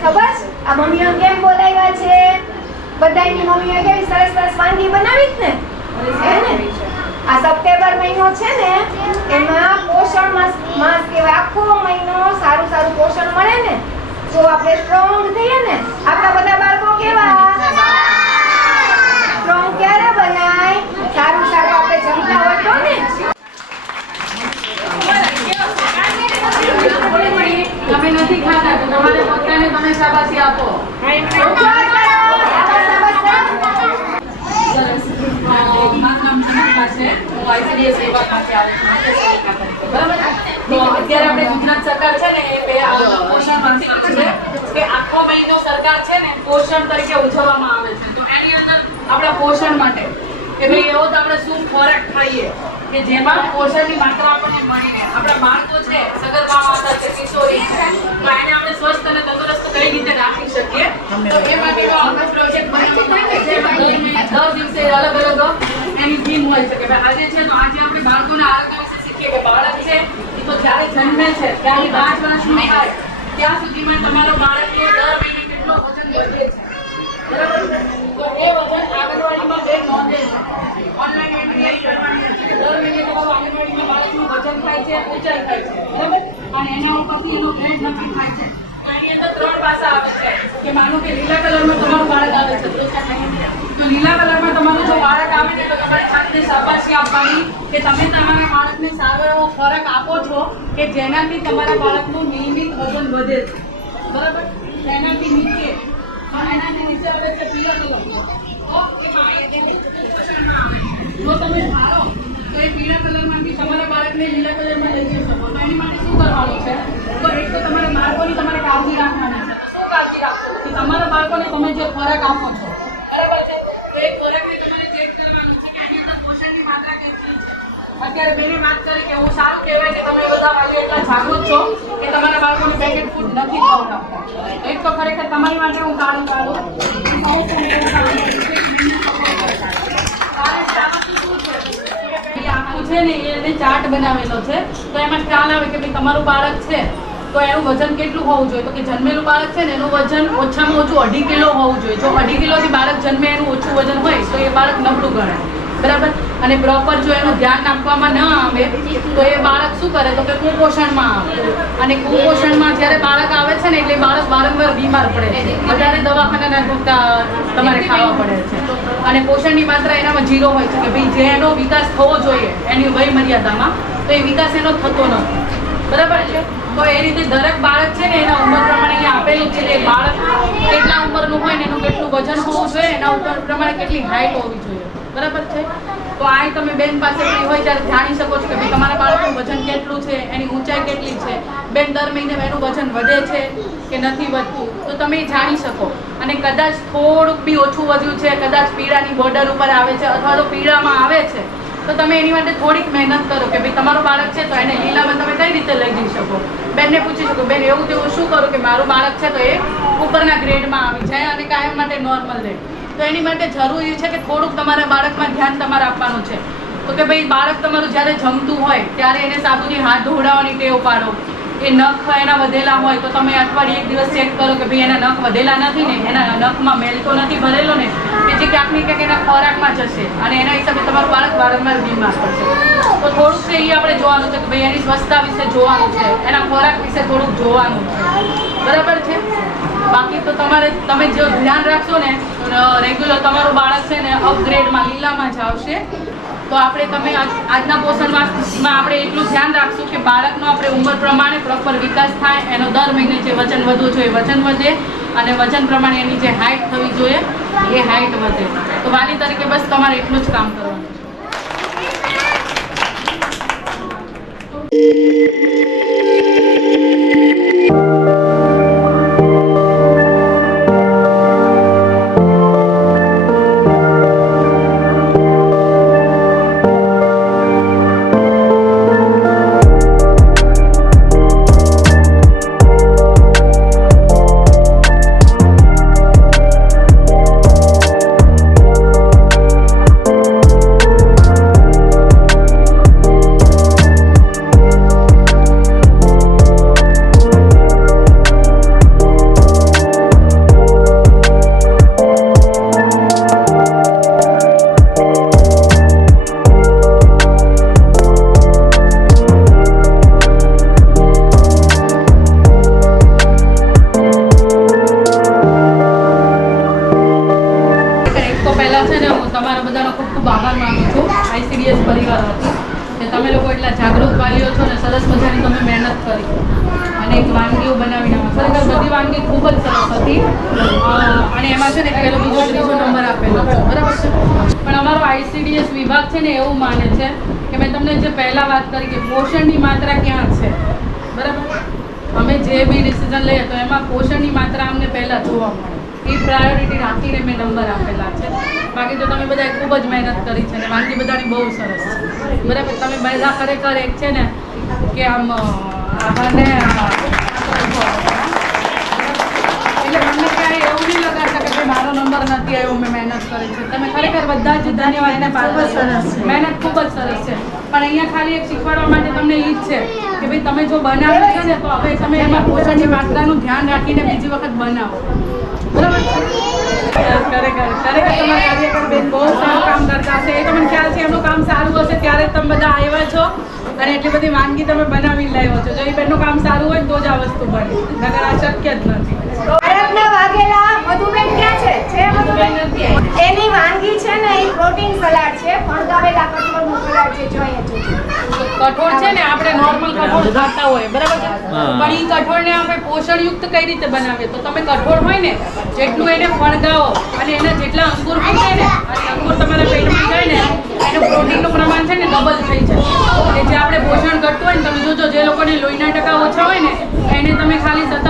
ખબર આ મમ્મીઓ કેમ બોલાવ્યા છે? બધાની મમ્મીઓ કેવી સરસ સરસ વાનગી બનાવી જ ને. આ સપ્ટેમ્બર મહિનો છે ને એમાં પોષણ માસ કહેવાય. આખો મહિનો સારું સારું પોષણ મળે ને તો આપણે સ્ટ્રોંગ થઈએ ને. આપણા બધા બાળકો કેવા સ્ટ્રોંગ ક્યારે બનાય? સારું સારું આપણે જમતા હોય તો ને. તમે નથી ખાતા તો તમારે પોતાને તમે શાબાશી આપો. અત્યારે આપણે ગુજરાત સરકાર છે ને એ પોષણ મંત્રી છે કે આખો મહિનો સરકાર છે ને પોષણ તરીકે ઉજવવામાં આવે છે. તો એની અંદર આપણા પોષણ માટે કે ભાઈ એવો તો આપણે શું ખોરાક ખાઈએ કે જેમાં પોષણની માત્રા આપણને મળી રહે. આપણા બાળકો છે, સગર્ભા માતા છે, કિશોરી છે, તો એને આપણે સ્વસ્થ અને તંદુરસ્ત કઈ રીતે રાખી શકીએ તો એ માટેનો આપણો પ્રોજેક્ટ બનાવવામાં આવે છે. દર દિવસે અલગ અલગ એની થીમ હોય છે કે આજે છે તો આજે આપણે બાળકોના આરોગ્ય વિશે શીખીએ કે બાળક છે એ તો જ્યારે જન્મે છે ત્યારથી 5 વર્ષનું થાય ત્યાં સુધીમાં તમારો બાળકને દર મહિને કેટલો વજન વધે છે, બરાબર? તો એ વજન આંગણવાડીમાં બે નોંધે છે. ઓનલાઈન એન્ટ્રી કરવાની છે કે દર મહિને તમારું આંગણવાડીમાં બાળકનું વજન થાય છે, ઊંચાઈ થાય છે, બરાબર? અને એના ઉપરથી એનો ગ્રેડ નક્કી થાય છે. તો એની અંદર 3 પાસા આવે છે કે માનો કે લીલા કલરમાં તમારું બાળક આવે છે તો લીલા કલરમાં તમારું જો બાળક આવે ને તો તમારે જાતને શાબાશી આપવાની કે તમે તમારા બાળકને સારો એવો ખોરાક આપો છો કે જેનાથી તમારા બાળકનું નિયમિત વજન વધે છે, બરાબર? એનાથી નીચે એનાથી નીચે આવે છે પીળા કલર. જો તમે ધારો તો એ પીળા કલરમાંથી તમારા બાળકને લીલા કલરમાં લઈ જઈ શકો. તો એની માટે શું કરવાનું છે? તો એક તો તમારા બાળકોની તમારે કાળજી રાખવાની છે. શું કાળજી રાખશો? કે તમારા બાળકોને તમે જે ખોરાક આપો છો, બરાબર છે, તો એ ખોરાકને તમારે ચેક કરવાનું છે કે એની અંદર પોષણની માત્રા કેટલી છે. અત્યારે બેને વાત કરી કે હું સારું કહેવાય કે તમે બધા વાલીઓ એટલા જાગૃત છો કે તમારા બાળકોને પેકેટ ફૂડ નથી ખવડાવતા. એક તો ખરેખર તમારી માટે હું સારું છે ને એને ચાર્ટ બનાવેલો છે તો એમાં ખ્યાલ આવે કે ભાઈ તમારું બાળક છે તો એનું વજન કેટલું હોવું જોઈએ. તો કે જન્મેલું બાળક છે ને એનું વજન ઓછામાં ઓછું 2.5 કિલો હોવું જોઈએ. જો 2.5 કિલોથી બાળક જન્મે એનું ઓછું વજન હોય તો એ બાળક નબળું ગણાય, બરાબર? અને પ્રોપર જો એનું ધ્યાન આપવામાં ન આવે તો એ બાળક શું કરે તો કે કુપોષણમાં આવે. અને કુપોષણમાં જ્યારે બાળક આવે છે ને એટલે બાળક વારંવાર બીમાર પડે છે, વધારે દવાખાનાના ધક્કા તમારે ખાવા પડે છે. અને પોષણની માત્રા એનામાં 0 હોય છે કે ભાઈ જે એનો વિકાસ થવો જોઈએ એની વય મર્યાદામાં તો એ વિકાસ એનો થતો નથી, બરાબર છે? તો એ રીતે દરેક બાળક છે ને એના ઉંમર પ્રમાણે અહીંયા આપેલું છે કે બાળક કેટલા ઉંમરનું હોય ને એનું કેટલું વજન હોવું જોઈએ, એના ઉપર પ્રમાણે કેટલી હાઈટ હોવી જોઈએ, બરાબર છે? તો આ તમે બેન પાસે ફ્રી હોય ત્યારે જાણી શકો છો કે ભાઈ તમારા બાળકનું વજન કેટલું છે, એની ઊંચાઈ કેટલી છે, બેન દર મહિને એનું વજન વધે છે કે નથી વધતું તો તમે જાણી શકો. અને કદાચ થોડુંક બી ઓછું વધ્યું છે, કદાચ પીળાની બોર્ડર ઉપર આવે છે અથવા તો પીળામાં આવે છે તો તમે એની માટે થોડીક મહેનત કરો કે ભાઈ તમારું બાળક છે તો એને લીલામાં તમે કઈ રીતે લઈ જઈ શકો. બેનને પૂછી શકો બેન એવું તેવું શું કરું કે મારું બાળક છે તો એ ઉપરના ગ્રેડમાં આવી જાય અને કાયમ માટે નોર્મલ રહે. તો એની માટે જરૂરી છે કે થોડુંક તમારા બાળકમાં ધ્યાન તમારે આપવાનું છે. તો કે ભાઈ બાળક તમારું જ્યારે જમતું હોય ત્યારે એને સાબુથી હાથ ધોવડાવવાની ટેવ પાડો. એ નખ એના વધેલા હોય તો તમે અઠવાડિયે 1 દિવસ ચેક કરો કે ભાઈ એના નખ વધેલા નથી ને, એના નખમાં મેલ તો નથી ભરેલો ને, કે જે ક્યાંક ને ક્યાંક એના ખોરાકમાં જશે અને એના હિસાબે તમારું બાળક વારંવાર બીમાર પડશે. તો થોડુંક છે એ આપણે જોવાનું છે કે ભાઈ એની સ્વચ્છતા વિશે જોવાનું છે, એના ખોરાક વિશે થોડુંક જોવાનું છે, બરાબર છે? બાકી તો તમે જો ધ્યાન રાખશો ને રેગ્યુલર તમારું બાળક છે ને અપગ્રેડમાં લીલામાં જ આવશે. તો આપણે તમે આજના પોષણ માસમાં આપણે એટલું ધ્યાન રાખશું કે બાળકનો આપણે ઉંમર પ્રમાણે પ્રોપર વિકાસ થાય, એનો દર મહિને જે વજન વધવું જોઈએ વજન વધે, અને વજન પ્રમાણે એની જે હાઇટ થવી જોઈએ એ હાઇટ વધે. તો વાલી તરીકે બસ તમારે એટલું જ કામ કરવાનું છે. તમારા બધાનો ખૂબ ખૂબ આભાર માનું છું ICDS પરિવાર વતી કે તમે લોકો એટલા જાગૃત વાલીઓ છો ને સરસ મજાની તમે મહેનત કરી અને એક વાનગીઓ બનાવીને ખરેખર બધી વાનગી ખૂબ જ સરસ હતી અને એમાં છે ને પહેલો બીજો ત્રીજો નંબર આપેલો છે, બરાબર છે. પણ અમારો ICDS વિભાગ છે ને એવું માને છે કે મેં તમને જે પહેલાં વાત કરી કે પોષણની માત્રા ક્યાં છે, બરાબર. અમે જે બી ડિસિઝન લઈએ તો એમાં પોષણની માત્રા અમને પહેલાં જોવા મળે, એ પ્રાયોરિટી રાખીને મેં નંબર આપેલા છે. બાકી તો તમે બધાએ ખૂબ જ મહેનત કરી છે અને વાનગી બધાની બહુ સરસ છે, બરાબર. તમે બધા ખરેખર એક છે ને કે આમ આભારને એટલે મને કાંઈ એવું નહીં લગાડતા કે ભાઈ મારો નંબર નથી આવ્યો, મેં મહેનત કરી છે. તમે ખરેખર બધા જ ધન્યવાદને પાત્ર છો. મહેનત ખૂબ જ સરસ છે. પણ અહીંયા ખાલી એક શીખવાડવા માટે તમને એ જ છે કે ભાઈ તમે જો બનાવ્યું છે ને તો હવે તમે એમાં પોષણની માત્રાનું ધ્યાન રાખીને બીજી વખત બનાવો, બરાબર. ખરેખર તમારા કાર્યકર બેન બહુ સારું કામ કરતા હશે, એ તમને ખ્યાલ છે એમનું કામ સારું હશે ત્યારે તમે બધા આવ્યા છો અને એટલી બધી વાનગી તમે બનાવી લાવ્યો છો. જો એ બેનનું કામ સારું હોય તો જ આ વસ્તુ બને, નકર આ શક્ય જ નથી. બાળકના વાઘેલા મધુબેન ક્યાં છે? મધુબેન નથી. એની વાનગી છે ને એ પ્રોટીન સલાડ છે, ફણગાવેલા કઠોળનું સલાડ છે. જો અહીંયા જોજો. કઠોળ છે ને આપણે નોર્મલ કઠોળ ખાતા હોય, બરાબર છે, પણ એ કઠોળને આપણે પોષણયુક્ત કઈ રીતે બનાવીએ તો તમે કઠોળ હોય ને જેટલું એને ફણગાવો અને એના જેટલા અંકુર ફૂટે ને અને અંકુર તમારા પેટમાં જાય ને એનું પ્રોટીનનું પ્રમાણ છે ને ડબલ થઈ જાય. એટલે જે આપણે પોષણ ઘટતું હોય ને તમે જોજો જે લોકોને લોહીના ટકા ઓછા હોય ને એને તમે ખાલી સતત